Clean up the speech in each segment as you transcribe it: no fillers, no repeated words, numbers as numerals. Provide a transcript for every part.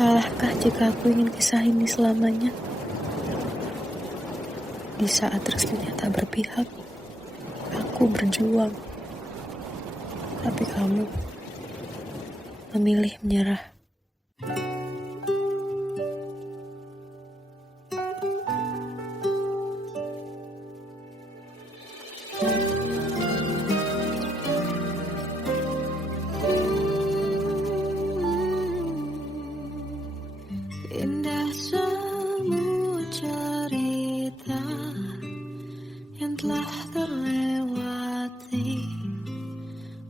Salahkah jika aku ingin kisah ini selamanya? Di saat restunya tak berpihak, aku berjuang. Tapi kamu memilih menyerah. Indah semua cerita yang telah terlewati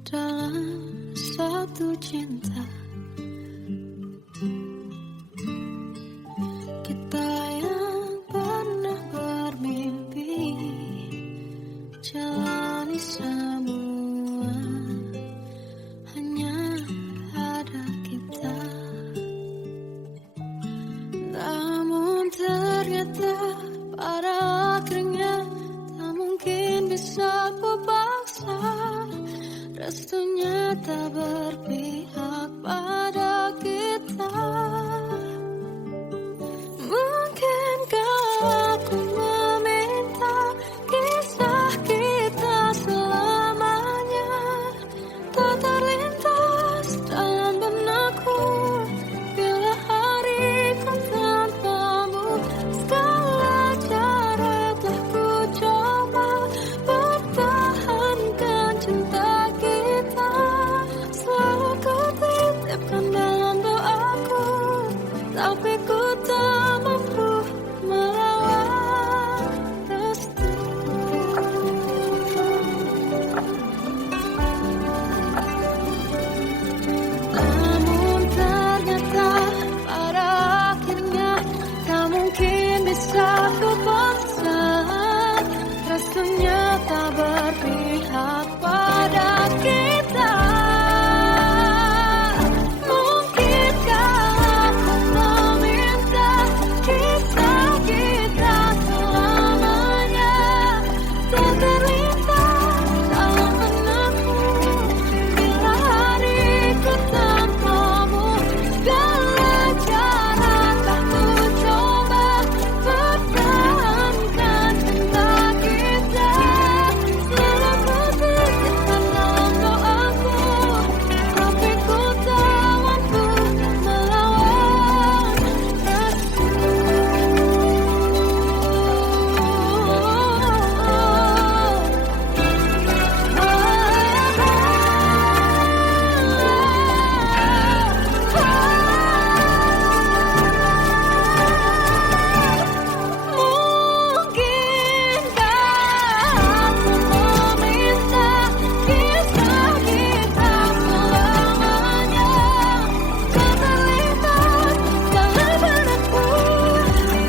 dalam satu cinta. Kita yang pernah bermimpi jalani semua, hanya ada kita. Namun ternyata pada akhirnya tak mungkin bisa ku paksa. Restunya tak berpihak pada kita. Mungkinkah aku meminta kisah kita selamanya tak terlintas dalam benakku bila hariku tanpamu. Segala cara telah ku coba pertahankan cinta kita. Selalu ku titipkan dalam doaku, tapi ku tak mampu melawan restu. Namun ternyata pada akhirnya tak mungkin bisa ku paksa. Restunya tak berpihak pada kita. Mungkinkah aku meminta kisah kita selamanya tak terlintas dalam benakku bila hariku tanpamu. Segala cara tak ku coba pertahankan cinta kita. Selalu ku titipkan dalam doaku, tapi ku tak mampu melawan restu. Mungkinkah aku meminta kisah kita selamanya tak terlintas dalam benakku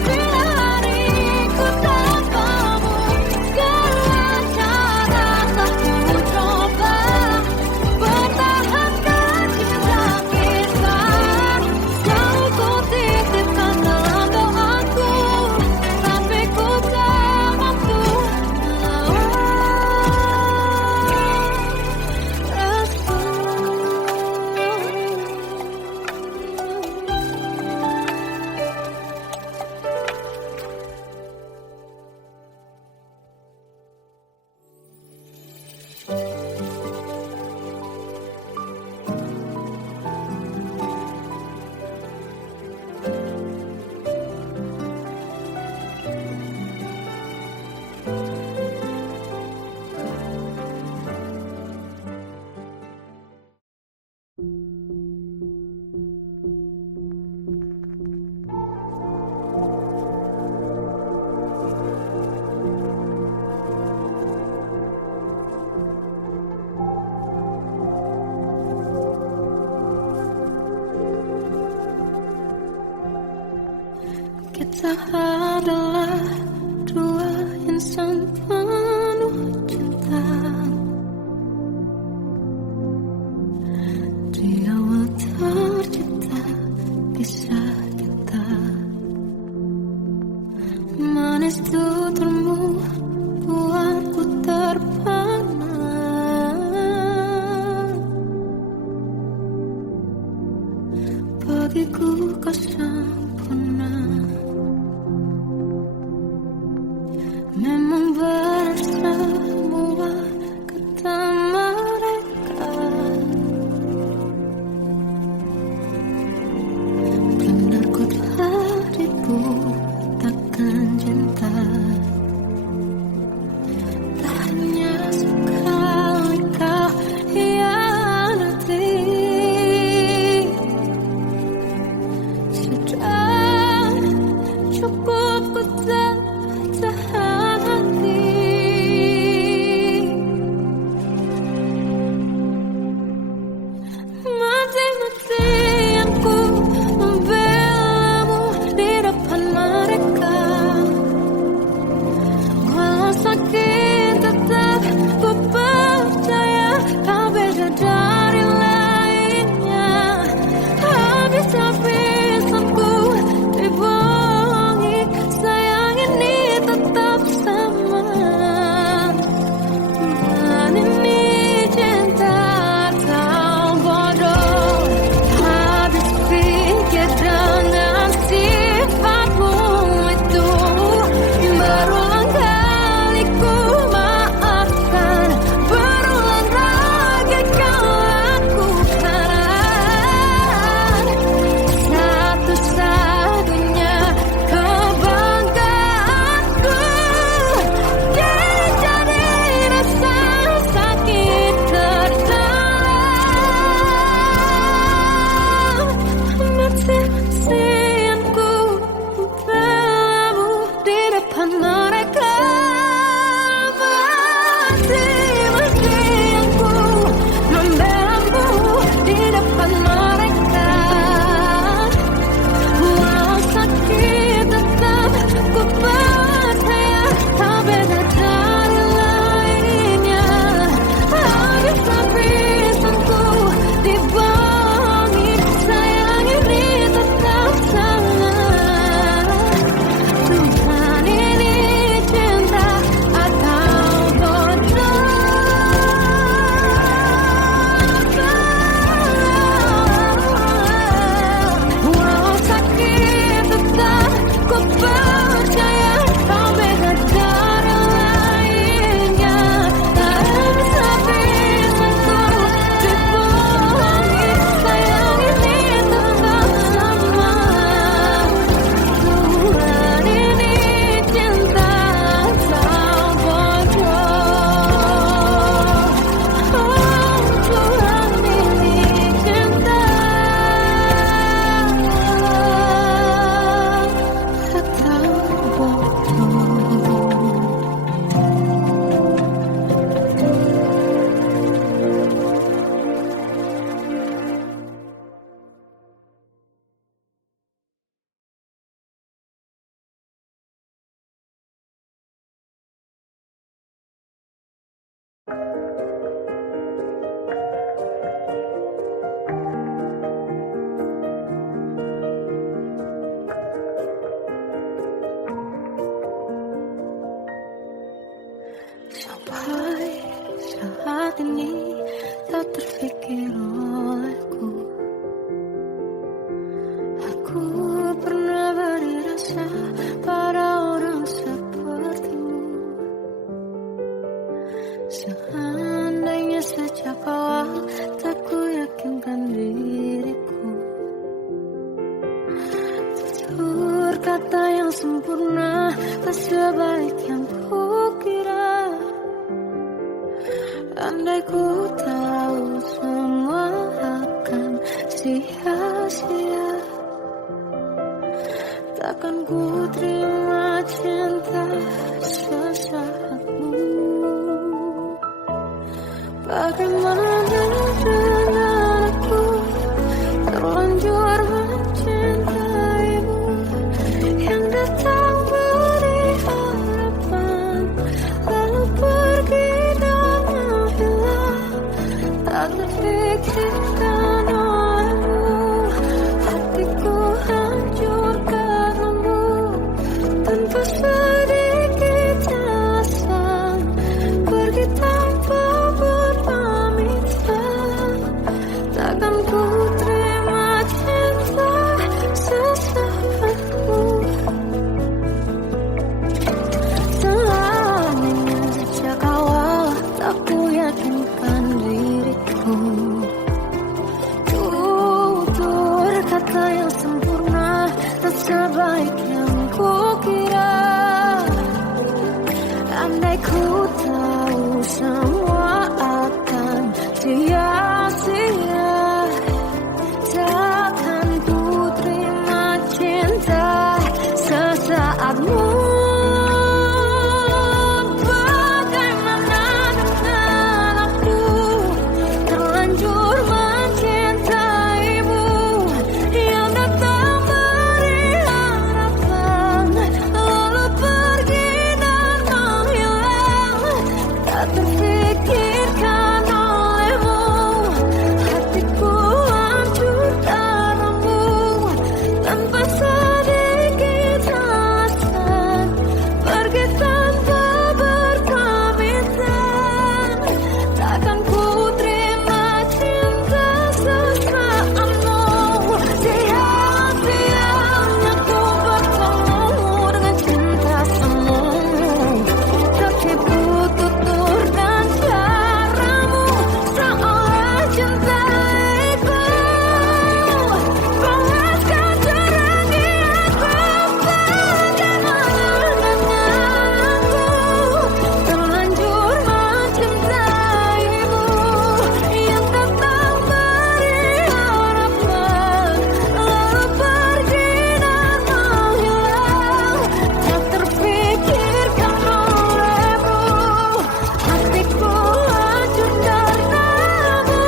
bila hariku tanpamu. Segala cara telah ku coba pertahankan cinta kita. Selalu ku titipkan dalam doaku, tapi ku tak mampu Kita adalah dua insan penuh cinta. Di awal tercipta kisah kita. Manis tuturmu buatku terpana. Bagiku kau sempurna. Memang berat semua kata mereka, benar ku telah dibutakan cinta. Tak hanya sekali kau hianati, sudah cukup ku tahan hati. Mati-matian ku membelamu di depan mereka. Walau sakit tetap ku percaya kau beda dari lainnya. Habis-habisanku dibohongi, sayang ini tetap sama. Dan ini cinta atau bodoh. Habis pikir dengan sifatmu itu, berulang kali ku maafkan, berulang lagi kau lakukan. Satu-satunya kebanggaanku, kini jadi rasa sakit terdalam. Mati-matianku membelamu di depan mereka. Mati-matianku membelamu di depan mereka. Walau sakit tetap ku percaya kau beda dari lainnya. Habis-habisanku dibohongi, sayang ini tetap sama. Tuhan ini cinta atau bodoh. Walau sakit tetap ku percaya kau beda dari lainnya. Habis-habisanku dibohongi, sayang ini tetap sama. Tuhan ini cinta atau bodoh. Tuhan ini cinta atau bodoh. Sampai saat ini tak terfikir olehku, aku pernah beri rasa pada orang sepertimu. Seandainya sejak awal tak ku yakinkan diriku, tutur kata yang sempurna tak sebaik yang kukira. Andai ku tahu semua akan sia-sia, takkan ku terima cinta sesaatmu. Bagaimana dengan aku terlanjur mencintaimu, yang datang beri harapan lalu pergi dan menghilang. Tak terfikirkan olehmu, hatiku hancur karenamu. Tanpa sedikit alasan pergi tanpa berpamitan. Takkan ku terima cinta tak terfikirkan olehmu. Hatiku hancur karenamu, tanpa sedikit alasan, pergi tanpa berpamitan. Takkan ku terima cinta sesaatmu. Sia-sianya ku bertemu dengan cinta semu, tertipu tuturkan caramu, seolah cintaiku. Balaskan terangi aku, bagaimana denganku, terlanjur mencintaimu, yang datang beri harapan, lalu pergi dan menghilang. Tak terfikirkan olehmu, hatiku hancur karenamu,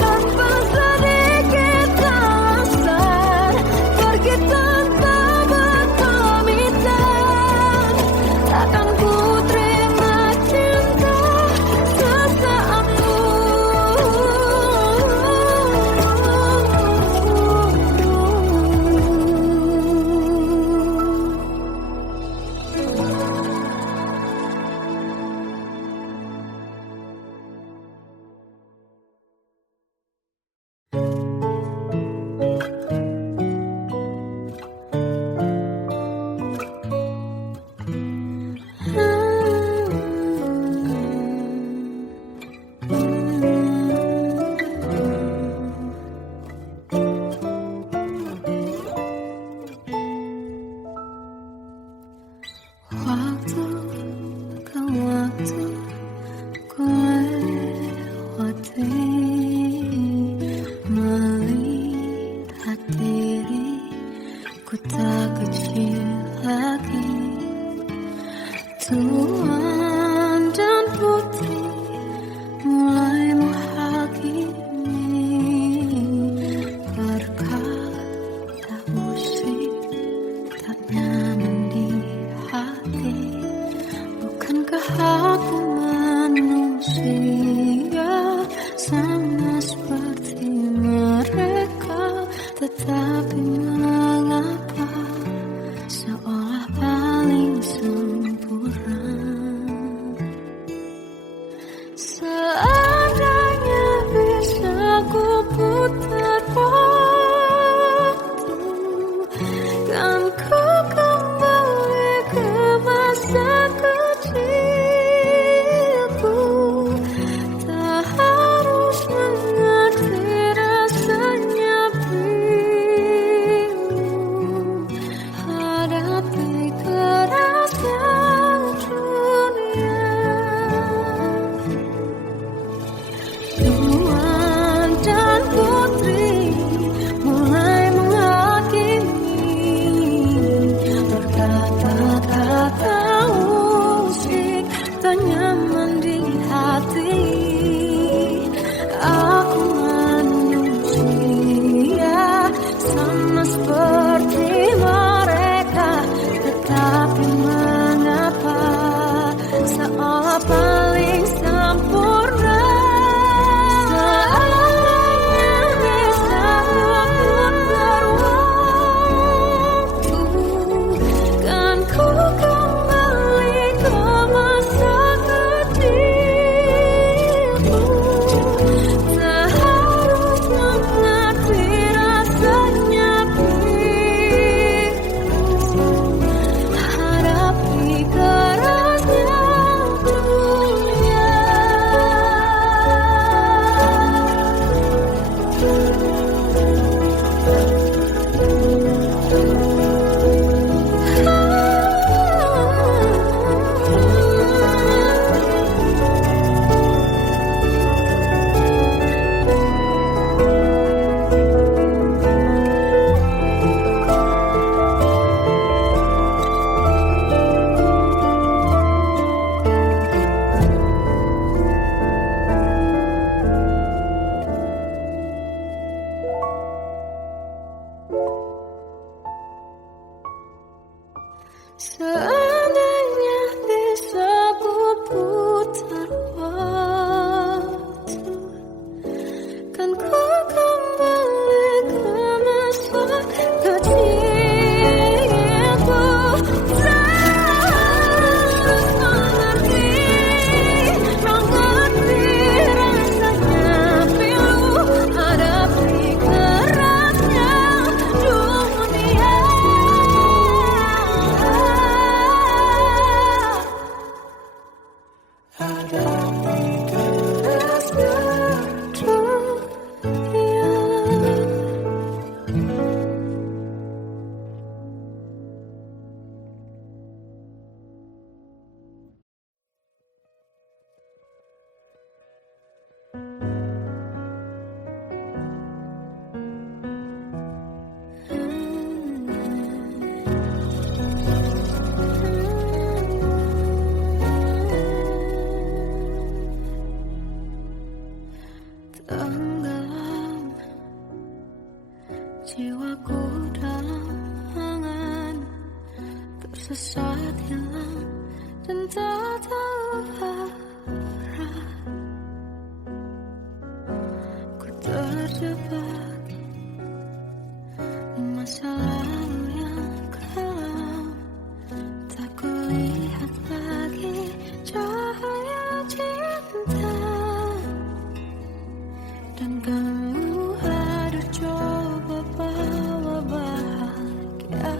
tanpa sedikit alasan, pergi tanpa berpamitan. Takkan ku terima cinta sesaatmu. Waktu ke waktu ku lewati, melihat diri ku tak kecil lagi. Tuan dan putri mulai menghakimi, berkata musik tak nyaman di hati. Bukankah aku manusia sama seperti mereka? Tetapi mengapa seolah paling sempurna? Seandainya bisa ku putar waktu, kan ku kembali ke masa kecilku. Tak harus mengerti rasanya bingung hadapi kerasnya dunia. Tuan dan putri mulai menghakimi, berkata-kata musik tak nyaman di hati. Aku manusia sama seperti mereka, tetapi mengapa seolah paling sempurna? Seandainya bisa putar waktu, kan ku kembali ke masa kecilku. Tak harus mengerti rasanya bingung hadapi derasnya dunia. Tenggelam jiwaku dalam angan, tersesat hilang dan tak tahu arah. Ku terjebak di masa lalu yang kelam, tak kulihat lagi cahaya cinta. Dan kamu hadir coba bawa bahagia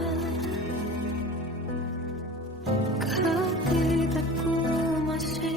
ketika ku masih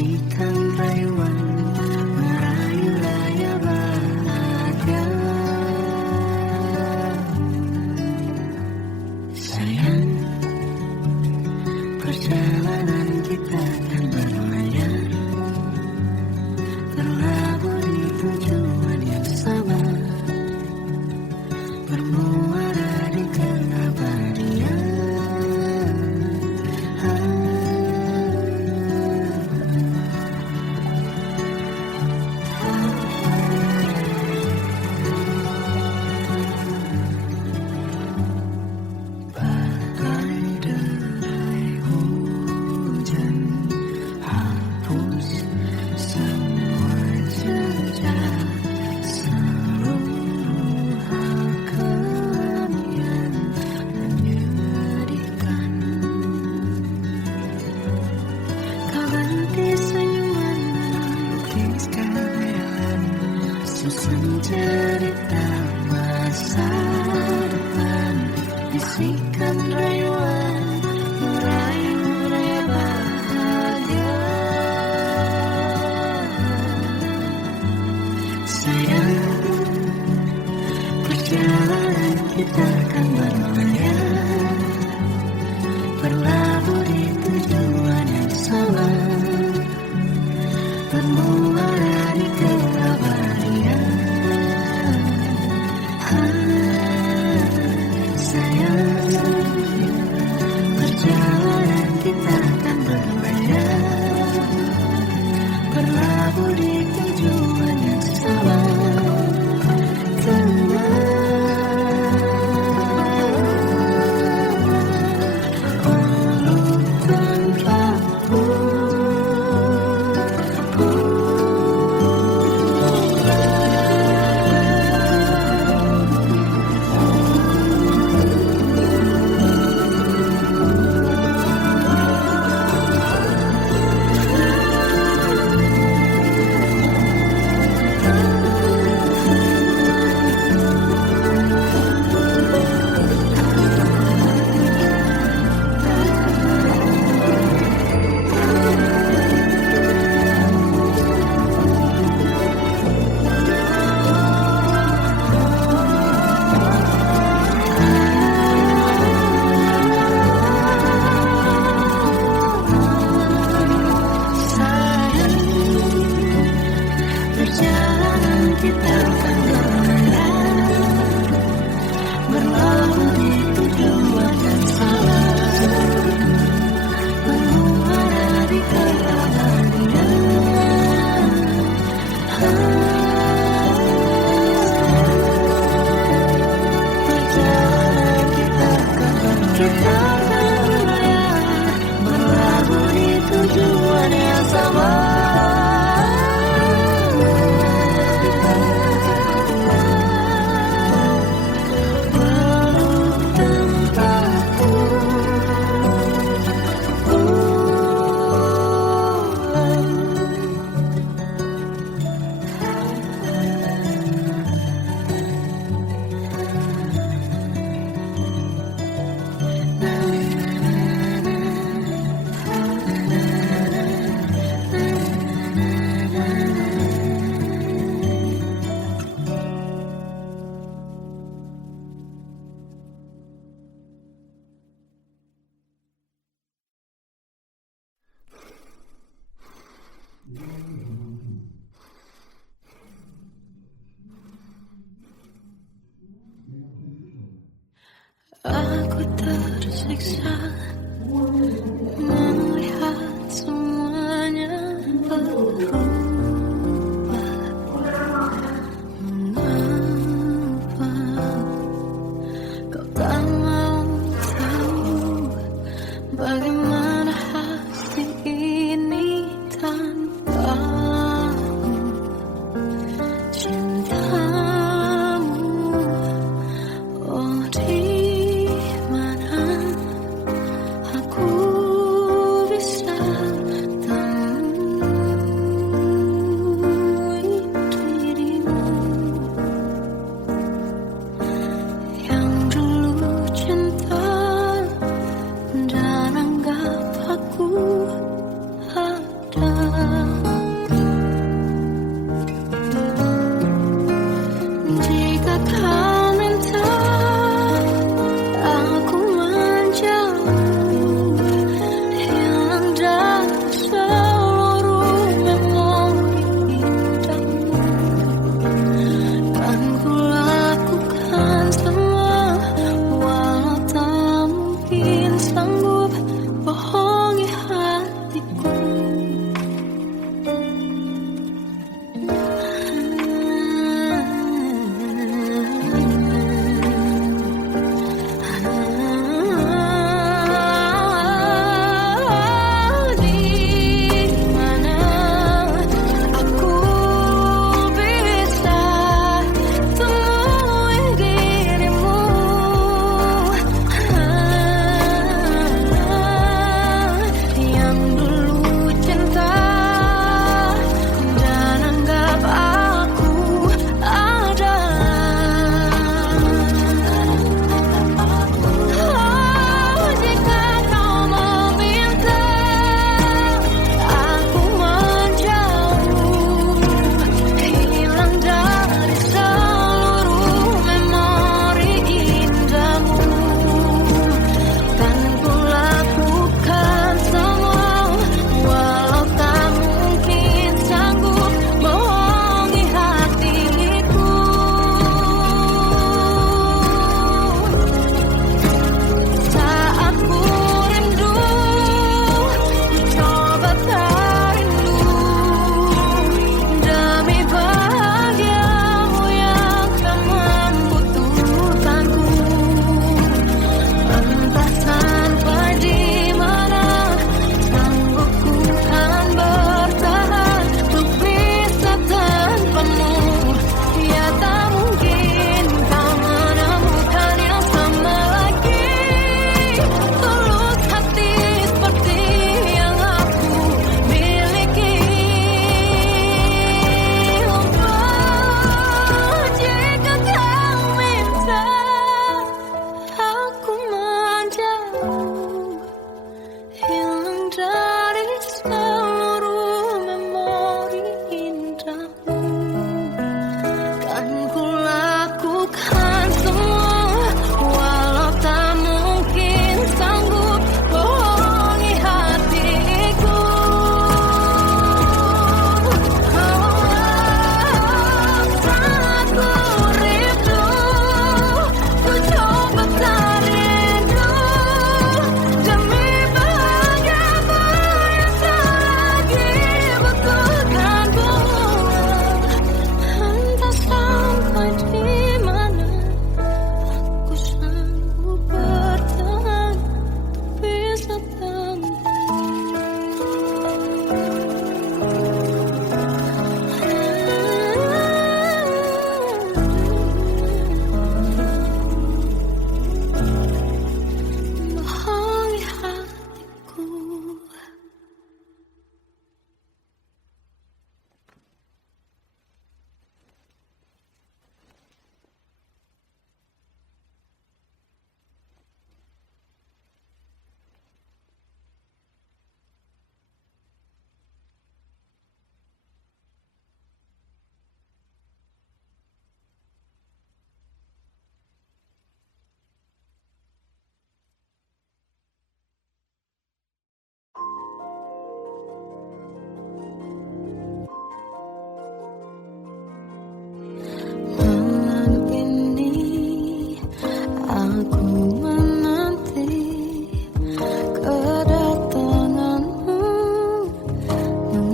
bisikan rayuan merayu raya bahagia. Sayang, perjalanan kita kan berlayar, berlabuh di tujuan yang sama, bermuara di keabadian. Bagai derai hujan hapus semua jejak, seluruh hal kemudian menyedihkan. Kau ganti senyuman melukis kehadiran, susun cerita masa depan, bisikan rayuan merayu raya bahagia. Sayang, perjalanan kita akan berlayar, berlabuh di tujuan yang sama, bermuara di keabadian. Sayang, perjalanan kita akan berlayar, berlabuh di tujuan yang sama. Perjalanan kita akan berlayar, berlabuh di tujuan yang sama, bermuara di keabadian. Perjalanan kita akan berlayar, berlabuh di tujuan yang sama. Aku tersiksa melihat semuanya berubah. Mengapa kau tak mau tahu bagaimana hati ini tanpamu? Cintamu, oh di mana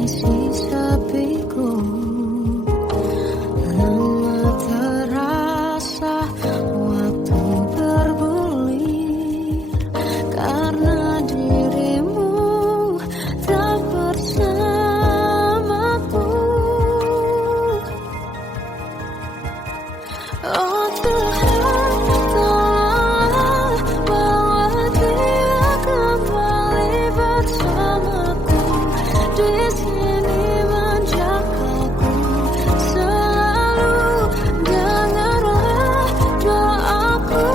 mengisi sepiku. Lama terasa waktu bergulir karena dirimu tak bersamaku. Oh Tuhan, tolonglah bawa dia kembali bersamaku. Di sini menjagaku selalu. Dengarlah doaku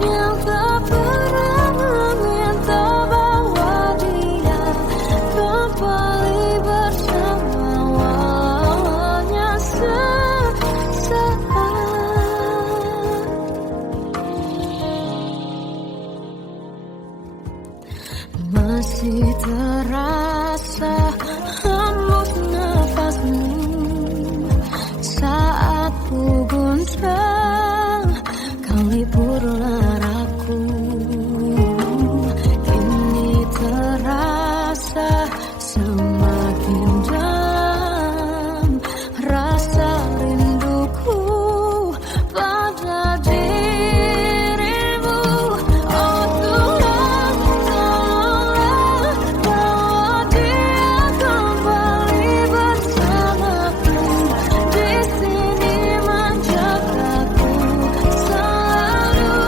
yang tak pernah meminta bawa dia kembali bersama walaunya sesaat. Masih terasa hembus nafasmu saat ku guncang kau liburlah aku. Kini terasa semakin dalam rasa rinduku pada dirimu. Oh Tuhan, tolonglah bawa dia kembali bersamaku. Di sini menjagaku selalu.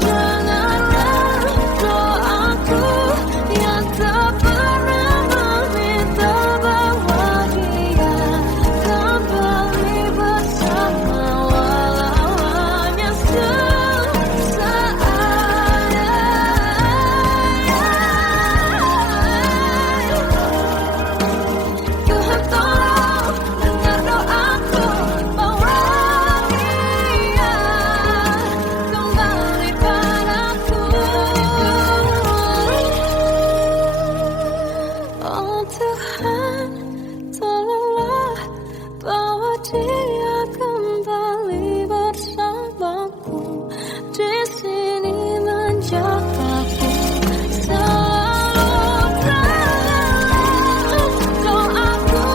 Dengarlah doaku yang tak pernah meminta bawa dia kembali bersama walau hanya sesaat. Tuhan tolong dengar doaku, bawa dia kembali padaku. Oh Tuhan, tolonglah bawa dia kembali bersamaku. Di sini menjagaku selalu. Doaku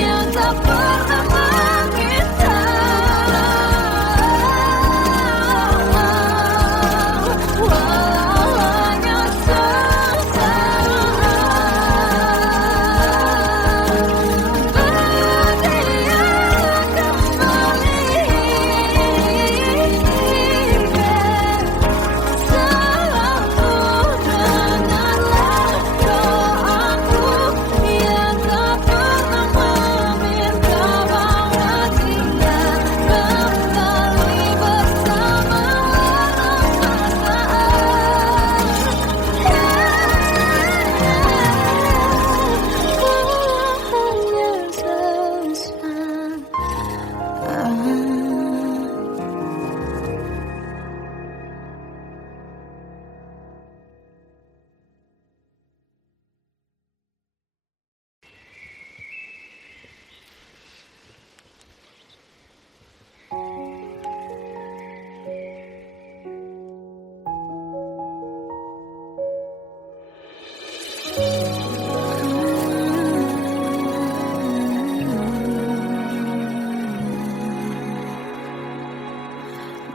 yang tak pernah meminta walau hanya sesaat.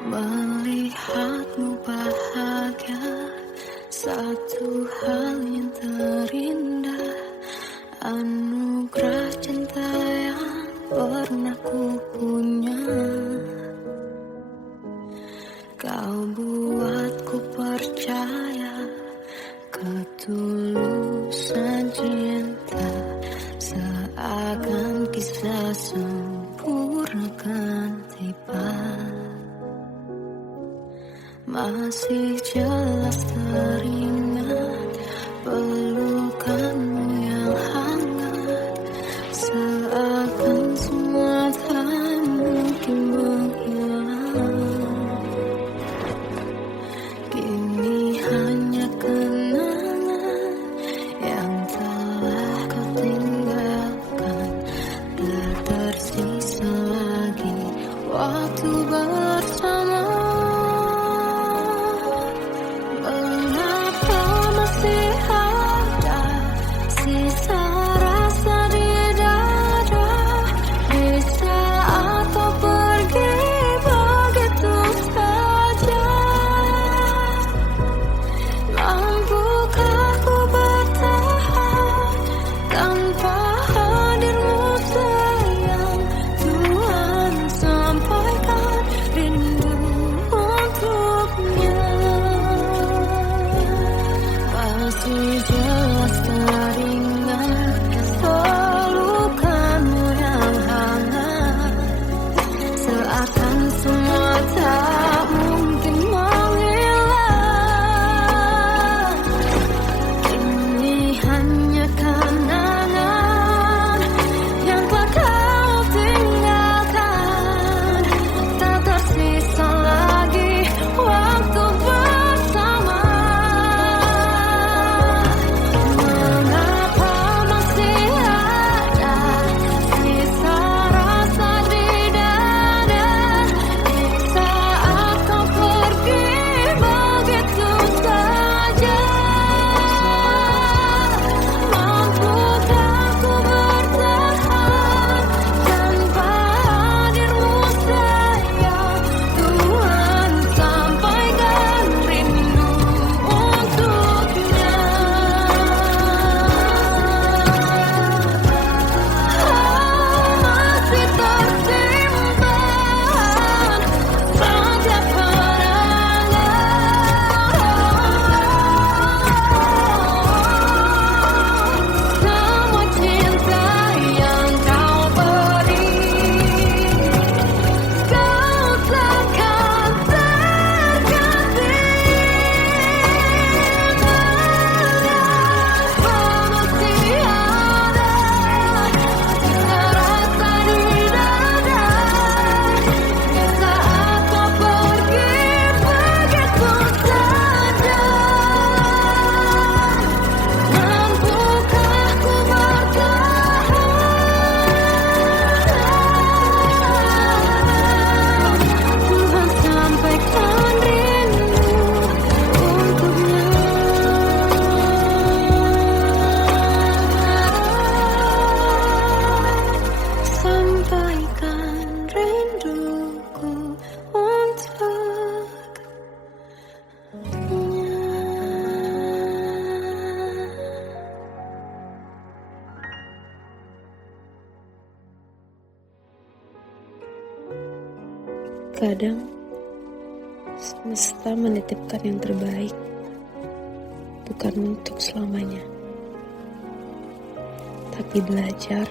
Melihatmu bahagia, satu hal yang terindah, anugerah cinta yang pernah ku punya. Kau buatku percaya ketulusan cinta, seakan kisah sempurna kan tiba. Masih jelas teringat pelukanmu yang hangat, seakan semua tak mungkin menghilang. Kini hanya kenangan yang telah kau tinggalkan, tak tersisa lagi waktu bersama. Kadang semesta menitipkan yang terbaik, bukan untuk selamanya, tapi belajar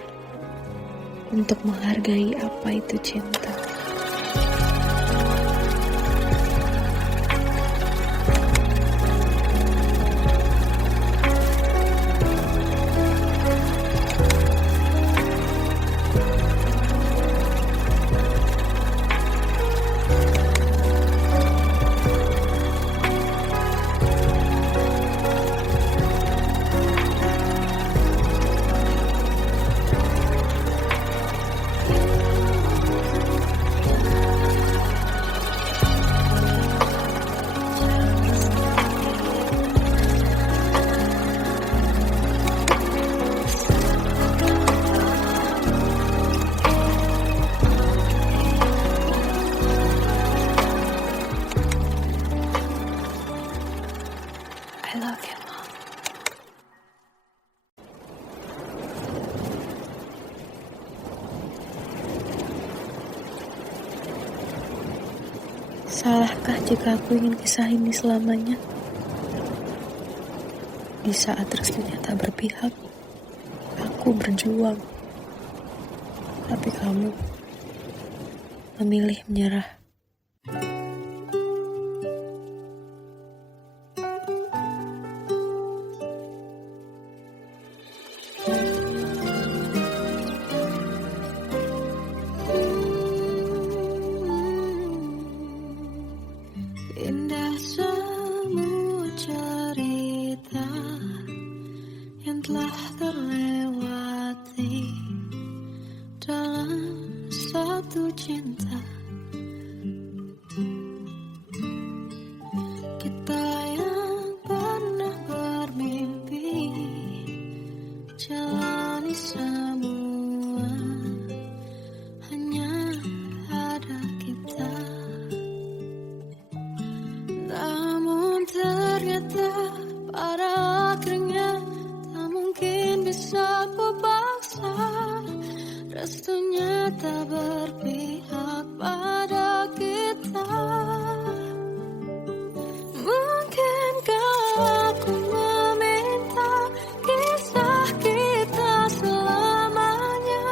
untuk menghargai apa itu cinta. I love you, Mom. Salahkah jika aku ingin kisah ini selamanya? Di saat restunya tak berpihak, aku berjuang. Tapi kamu memilih menyerah. Indah semua cerita yang telah terlewati dalam satu cinta. Kita yang pernah bermimpi jalani semua, hanya ada kita. Namun ternyata pada akhirnya tak mungkin bisa ku paksa. Restunya tak berpihak pada kita. Mungkinkah aku meminta kisah kita selamanya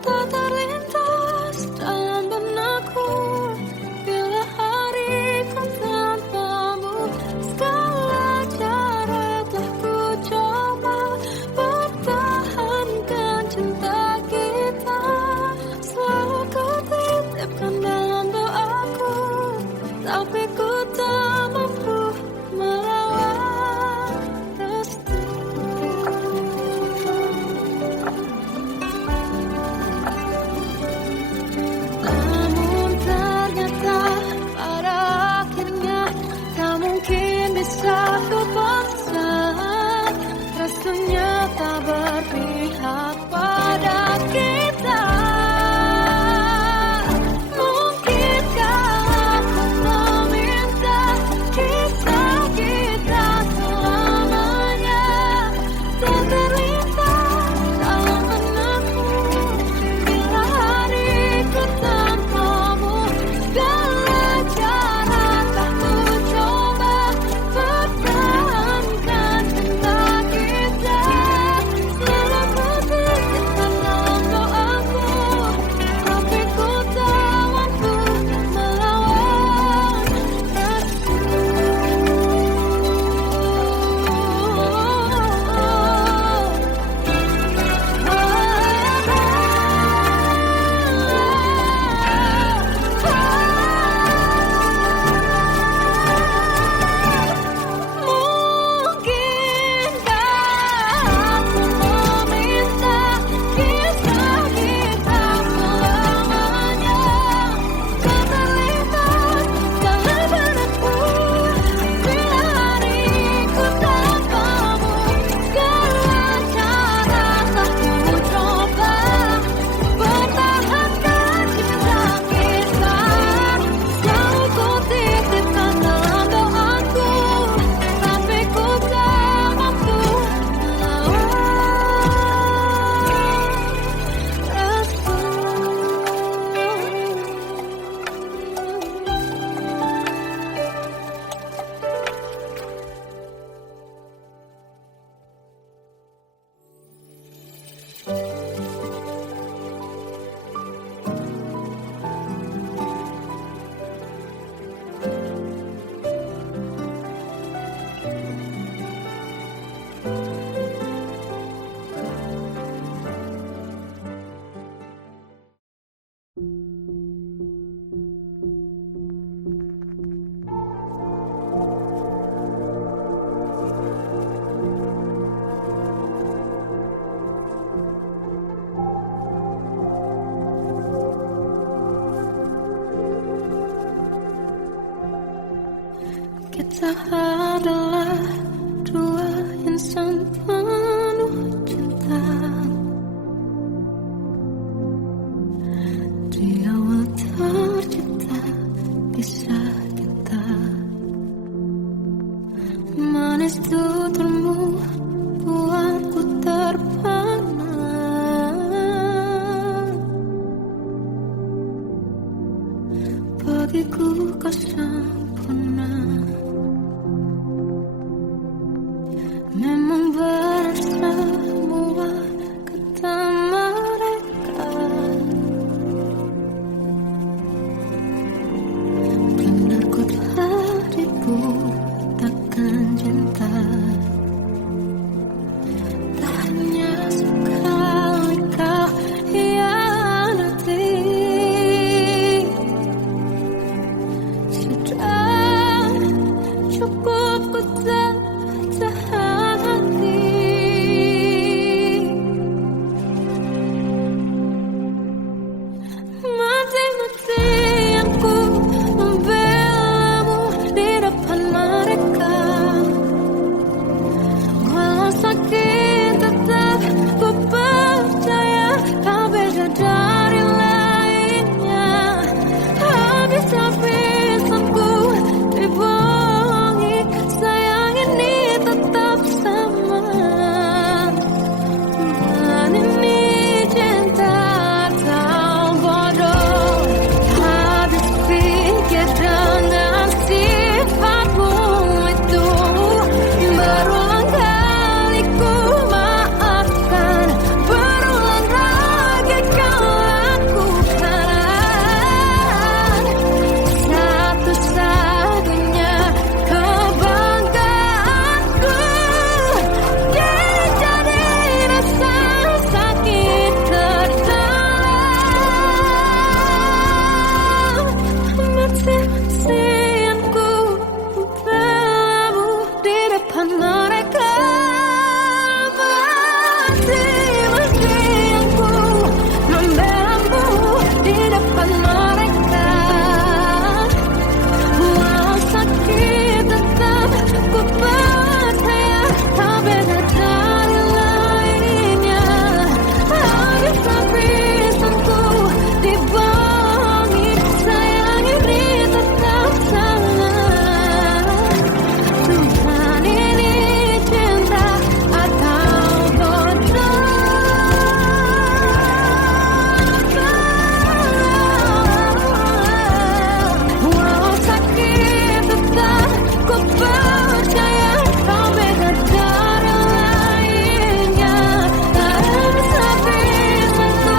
tak terlintas dalam benakku bila hariku tanpamu. Segala cara telah ku coba pertahankan cinta kita. Selalu ku titipkan dalam doaku, tapi ku tak mampu merawat restu. Namun ternyata pada akhirnya tak mungkin bisa ku paksa. Restunya tak berpihak pada kita. Mungkinkah aku meminta kisah kita selamanya tak terlintas dalam benakku bila hariku tanpamu. Segala cara tak ku coba pertahankan cinta kita. Selalu Kita adalah dua insan penuh cinta. Di awal tercipta kisah kita. Manis tuturmu buatku terpana. Bagiku kau sempurna. Memang berat semua kata mereka. Benar ku telah dibutakan cinta. Tak hanya sekali kau hianati. Sudah cukup ku tak tahan hati. Mati-matian ku membelamu di depan mereka. Walau sakit tetap ku percaya kau beda dari lainnya. Habis-habisanku dibohongi, sayang ini tetap sama. Dan ini cinta atau bodoh. Habis pikir dengan sifatmu itu. Berulang kali ku maafkan, berulang lagi kau lakukan. Satu-satunya kebanggaanku. Kini jadi rasa sakit terdalam. Mati-matian ku membelamu di depan mereka. Mati-matian ku membelamu di depan mereka. Walau sakit tetap ku percaya kau beda dari lainnya. Habis-habisanku dibohongi, sayang ini tetap sama. Tuhan ini cinta atau bodoh. Walau sakit tetap ku percaya kau beda dari lainnya. Habis-habisanku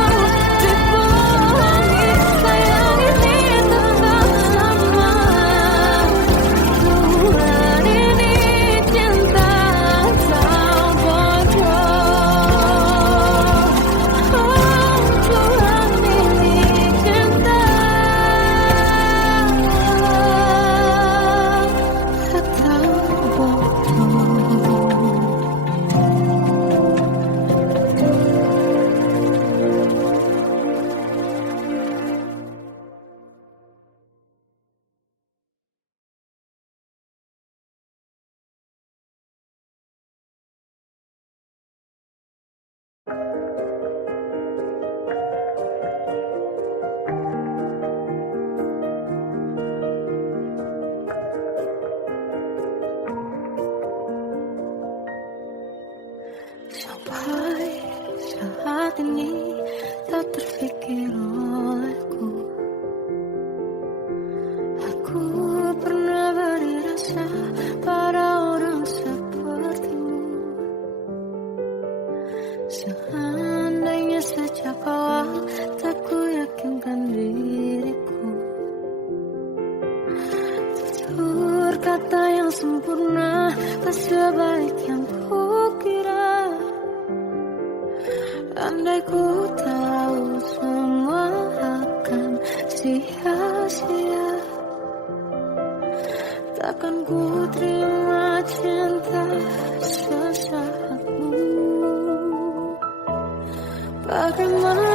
dibohongi, sayang ini tetap sama. Tuhan ini cinta atau bodoh. Tuhan ini cinta atau bodoh. Sampai saat ini tak terfikir olehku. Aku pernah beri rasa pada orang sepertimu. Seandainya sejak awal tak ku yakinkan diriku. Tutur kata yang sempurna tak sebaik yang kukira. Andai ku tahu semua akan sia-sia, takkan ku terima cinta sesaatmu. Bagaimana